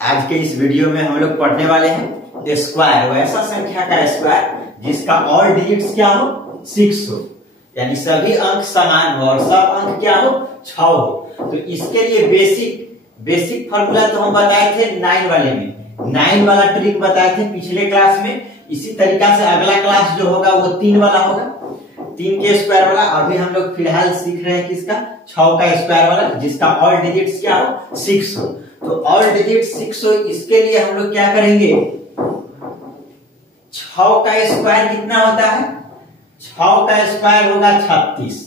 आज के इस वीडियो में हम लोग पढ़ने वाले हैं स्क्वायर, वैसा संख्या का स्क्वायर जिसका ऑल डिजिट्स क्या हो 6 हो, यानी सभी अंक समान हो और सब अंक क्या हो 6 हो। तो इसके लिए बेसिक फॉर्मूला तो हम बताए थे 9 वाले में, 9 वाला ट्रिक बताए थे पिछले क्लास में। इसी तरीका से अगला क्लास जो होगा वो 3 वाला होगा, 3 के स्क्वायर वाला। अभी हम लोग फिलहाल सीख रहे हैं किसका 6 का स्क्वायर वाला जिसका ऑल डिजिट्स क्या हो 6 हो। तो ऑल डिजिट 6 हो, इसके लिए हम लोग क्या करेंगे 6 का स्क्वायर कितना होता है, 6 का स्क्वायर होगा 36,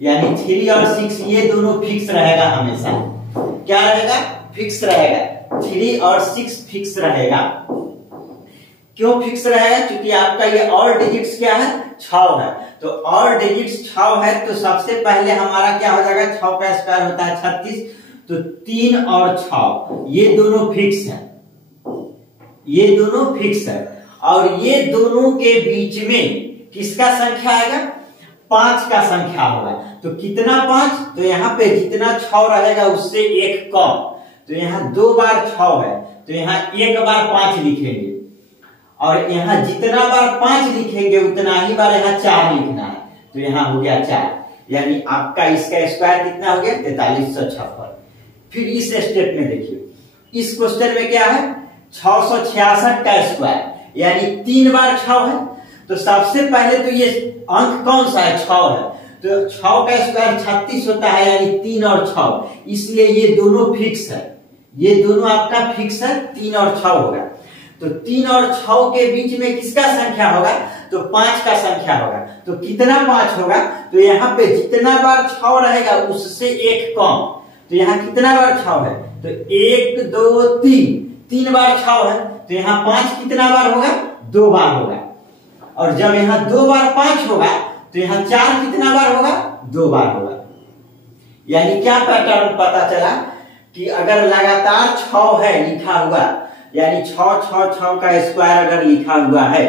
यानी 3 और 6 ये दोनों फिक्स रहेगा हमेशा। क्या रहेगा फिक्स रहेगा, 3 और 6 फिक्स रहेगा। क्यों फिक्स रहेगा, क्योंकि आपका ये ऑल डिजिट्स क्या है 6 है। तो ऑल डिजिट्स 6 है तो सबसे पहले हमारा क्या हो जाएगा, 6 का स्क्वायर होता है 36, तो 3 और 6 ये दोनों फिक्स है, ये दोनों फिक्स है। और ये दोनों के बीच में किसका संख्या आएगा 5 का संख्या होगा। तो कितना 5, तो यहाँ पे जितना 6 रहेगा उससे एक कम, तो यहाँ 2 बार 6 है तो यहाँ 1 बार 5 लिखेंगे, और यहाँ जितना बार 5 लिखेंगे उतना ही बार यहाँ 4 लिखना है, तो यहाँ हो गया 4, यानी आपका इसका स्क्वायर कितना हो गया 4356। फिर इस स्टेप में देखिए, इस क्वेश्चन में क्या है 666 का स्क्वायर, यानी 3 बार 6 है। तो सबसे पहले तो ये अंक कौन सा है 6 है, तो 6 का स्क्वायर 36 होता है, यानी 3 और 6, इसलिए ये दोनों फिक्स है, ये दोनों आपका फिक्स है, 3 और 6 होगा। तो 3 और 6 के बीच में किसका संख्या होगा, तो 5 का संख्या होगा। तो कितना 5 होगा, तो यहाँ पे जितना बार 6 रहेगा उससे एक कम, तो यहाँ कितना बार 6 है, तो 1 2 3 बार 6 है, तो यहाँ 5 कितना बार होगा 2 बार होगा। और जब यहाँ 2 बार 5 होगा तो यहाँ 4 कितना बार होगा 2 बार होगा। यानी क्या पैटर्न पता चला कि अगर लगातार 6 है लिखा हुआ, यानी 6 6 6 का स्क्वायर अगर लिखा हुआ है,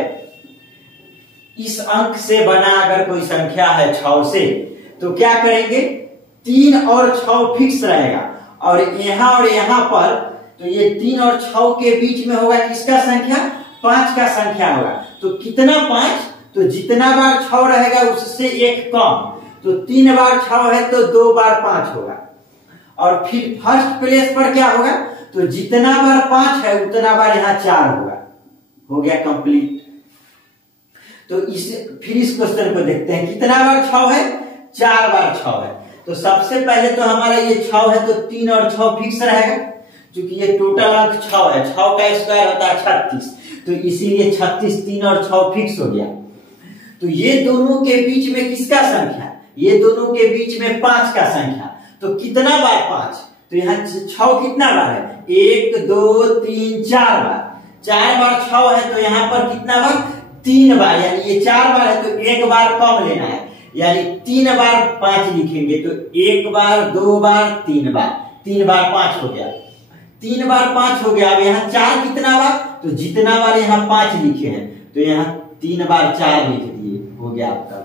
इस अंक से बना अगर कोई संख्या है 6 से, तो क्या करेंगे 3 और 6 फिक्स रहेगा, और यहाँ पर तो ये 3 और 6 के बीच में होगा किसका संख्या 5 का संख्या होगा। तो कितना 5, तो जितना बार 6 रहेगा उससे एक कम, तो 3 बार 6 है तो 2 बार 5 होगा। और फिर फर्स्ट प्लेस पर क्या होगा, तो जितना बार 5 है उतना बार यहाँ 4 होगा, हो गया कंप्लीट। तो फिर इस क्वेश्चन को देखते हैं, कितना बार 6 है 4 बार 6 है। तो सबसे पहले तो हमारा ये 6 है तो 3 और 6 फिक्स रहेगा, क्योंकि ये टोटल अंक 6 है, 6 का स्क्वायर होता है 36, तो इसीलिए 36 3 और 6 फिक्स हो गया। तो ये दोनों के बीच में किसका संख्या, ये दोनों के बीच में 5 का संख्या, तो कितना बार 5, तो यहाँ 6 कितना बार है 1 2 3 4 बार, 4 बार 6 है तो यहाँ पर कितना बार 3 बार, यानी ये 4 बार है तो 1 बार कम लेना है, यानी 3 बार 5 लिखेंगे, तो 1 बार 2 बार 3 बार, 3 बार 5 हो गया, 3 बार 5 हो गया। अब यहाँ 4 कितना बार, तो जितना बार यहाँ 5 लिखे हैं तो यहाँ 3 बार 4 लिख दिए, हो गया आपका।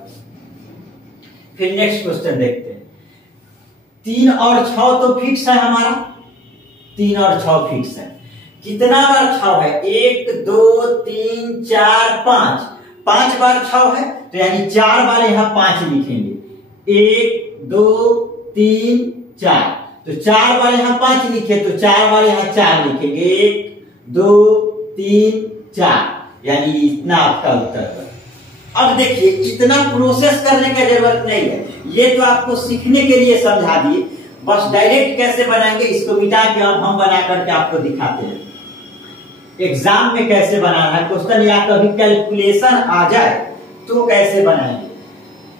फिर नेक्स्ट क्वेश्चन देखते हैं, 3 और 6 तो फिक्स है हमारा, 3 और 6 फिक्स है। कितना बार 6 है 1 2 3 4 5, 5 बार 6 है तो यानी 4 बार यहाँ 5 लिखेंगे, 1 2 3 4, तो 4 बार यहाँ 5 लिखे तो 4 बार यहाँ 4 लिखेंगे, 1 2 3 4, यानी इतना आपका उत्तर है। अब देखिए इतना प्रोसेस करने की जरूरत नहीं है, ये तो आपको सीखने के लिए समझा दिए, बस डायरेक्ट कैसे बनाएंगे इसको मिटा के अब हम बना करके आपको दिखाते हैं एग्जाम में कैसे बनाना है क्वेश्चन, या कभी कैलकुलेशन आ जाए तो कैसे बनाएंगे।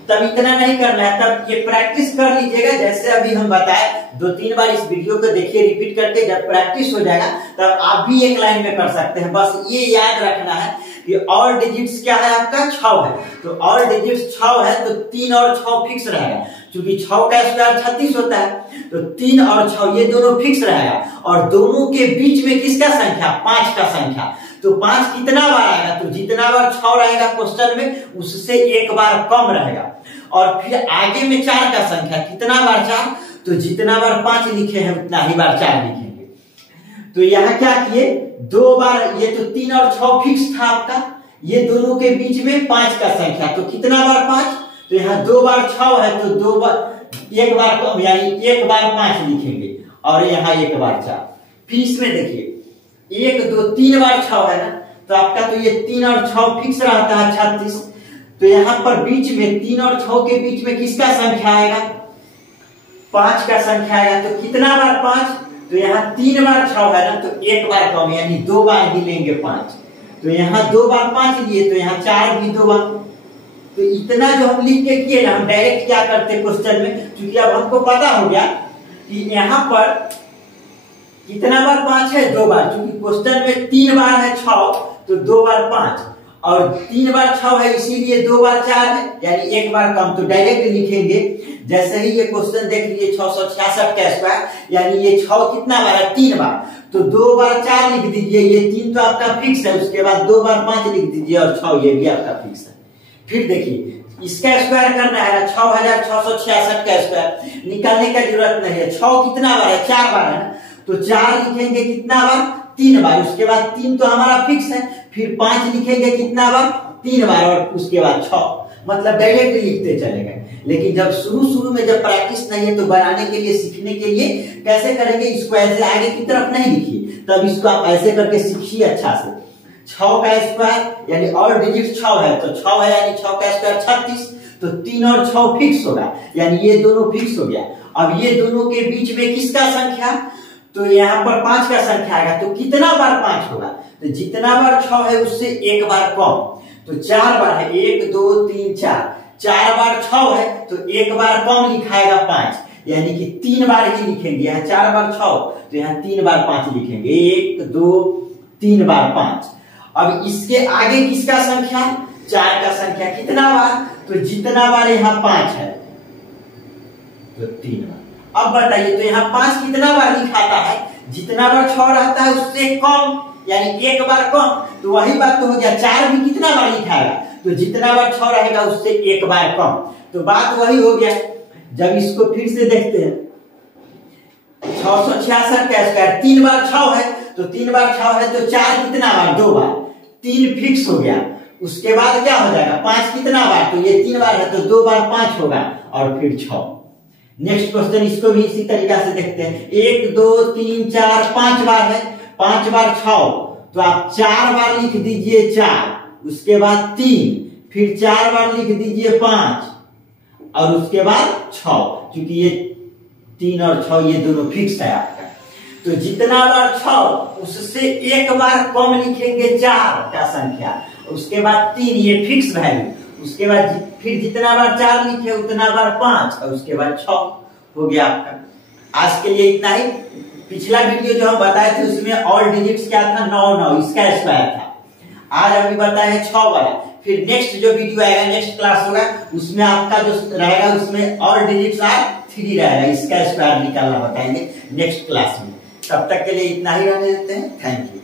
तब इतना नहीं करना है, तब ये प्रैक्टिस कर लीजिएगा, जैसे अभी हम बताए 2-3 बार इस वीडियो को देखिए रिपीट करके, जब प्रैक्टिस हो जाएगा तब आप भी एक लाइन में कर सकते हैं। बस ये याद रखना है कि ऑल डिजिट्स क्या है आपका 6 है, तो ऑल डिजिट्स 6 है तो 3 और 6 फिक्स रहेगा, क्योंकि 6 का स्क्वायर 36 होता है, तो 3 और 6 ये दोनों फिक्स रहेगा, और दोनों के बीच में किसका संख्या 5 का संख्या, तो 5 कितना बार आएगा, तो जितना बार 6 रहेगा क्वेश्चन में उससे एक बार कम रहेगा, और फिर आगे में 4 का संख्या, कितना बार 4, तो जितना बार 5 लिखे हैं उतना ही बार 4 लिखेंगे। तो यहाँ क्या किए, 2 बार, ये तो 3 और 6 फिक्स था आपका, ये दोनों के बीच में 5 का संख्या, तो कितना बार 5, तो यहाँ 2 बार 6 है तो 2 बार, एक बार कम, यानी 1 बार 5 लिखेंगे, और यहाँ 1 बार 4। फिर इसमें देखिए 1 2 3 बार 6 है ना, तो आपका तो ये 3 और 6 फिक्स रहता है 36, तो यहाँ पर बीच में 3 और 6 के बीच में किसका संख्या आएगा, 5 का संख्या आएगा, तो कितना बार 5, तो यहाँ 3 बार 6 है ना, तो 1 बार कम, यानी 2 बार ही लेंगे 5, तो यहाँ 2 बार 5 लिए, तो यहाँ 4 भी 2 बार। तो इतना जो हम लिख के किए ना, हम डायरेक्ट क्या करते क्वेश्चन में, क्योंकि अब हमको पता हो गया कि यहाँ पर कितना बार 5 है, 2 बार, क्योंकि क्वेश्चन में 3 बार है 6, तो 2 बार 5, और 3 बार 6 है इसीलिए 2 बार 4 है, यानी 1 बार कम, तो डायरेक्ट लिखेंगे। जैसे ही ये क्वेश्चन देख लीजिए 666 का स्क्वायर, यानी ये 6 कितना बार है, 3 बार, तो 2 बार 4 लिख दीजिए, ये 3 तो आपका फिक्स है, उसके बाद 2 बार 5 लिख दीजिए, और 6 ये भी आपका फिक्स है। फिर देखिए इसका स्क्वायर करना है 6666 का स्क्वायर, निकालने का जरूरत नहीं है, 6 कितना बार है, 4 बार है ना, तो 4 लिखेंगे कितना बार, 3 बार, उसके बाद 3 तो हमारा फिक्स है, फिर 5 लिखेंगे कितना बार, 3 बार, और उसके बाद 6, मतलब डायरेक्ट लिखते चले गए। लेकिन जब शुरू में जब प्रैक्टिस नहीं है, तो बनाने के लिए, सीखने के लिए कैसे करेंगे, इसको ऐसे आगे की तरफ नहीं लिखिए, तब इसको आप ऐसे करके सीखिए अच्छा से। 6 का स्क्वायर यानी और डिजिट 6 है, तो 6 है यानी 6 का स्क्वायर 36, तो 3 और 6 फिक्स होगा, यानी ये दोनों फिक्स हो गया। अब ये दोनों के बीच में किसका संख्या, तो यहाँ पर 5 का संख्या आएगा, तो कितना बार 5 होगा, तो जितना बार 6 है उससे 1 बार कम, तो 4 बार है, 1 2 3 4 बार 6 है, तो 1 बार कम लिखाएगा 5, यानी कि 3 बार ही लिखेंगे, यहाँ 4 बार 6, तो यहाँ 3 बार 5 लिखेंगे, 1 2 3 बार 5। अब इसके आगे किसका संख्या, 4 का संख्या कितना बार, तो जितना बार यहाँ 5 है तो 3 बार। अब बताइए तो यहाँ 5 कितना बार लिखाता है, जितना बार 6 रहता है उससे कम, यानी 1 बार कम, तो वही बात तो हो गया। 4 भी कितना बार लिखाएगा, तो जितना बार 6 रहेगा उससे 1 बार कम, तो बात वही हो गया। जब इसको फिर से देखते हैं 666 का स्क्वायर 3 बार 6 है, तो 3 बार 6 है तो 4 कितना बार, 2 बार, 3 फिक्स हो गया। उसके बाद क्या हो जाएगा, 5 कितना बार, तो ये 3 बार है तो 2 बार 5 होगा, और फिर 6। नेक्स्ट क्वेश्चन, इसको भी इसी तरीका से देखते हैं। 1 2 3 4 5 बार है, 5 बार 6, तो आप 4 बार लिख दीजिए 4, उसके बाद 3, फिर 4 बार लिख दीजिए 5, और उसके बाद 6, क्योंकि ये 3 और 6 ये दोनों फिक्स है आपका। तो जितना बार 6 उससे 1 बार कम लिखेंगे 4 का संख्या, उसके बाद 3 ये फिक्स वैल्यू, उसके बाद फिर जितना बार 4 लिखे उतना बार 5, और उसके बाद 6 हो गया आपका। आज के लिए इतना ही। पिछला वीडियो जो हम बताए थे उसमें ऑल डिजिट्स क्या था, 9 9 इसका स्क्वायर था। आज अभी बताया है 6 वाला। फिर नेक्स्ट जो वीडियो आएगा, नेक्स्ट क्लास होगा, उसमें आपका जो रहेगा उसमें ऑल डिजिट्स आर 3 रहेगा, इसका स्क्वायर निकालना बताएंगे नेक्स्ट क्लास में। तब तक के लिए इतना ही रहने देते हैं। Thank you.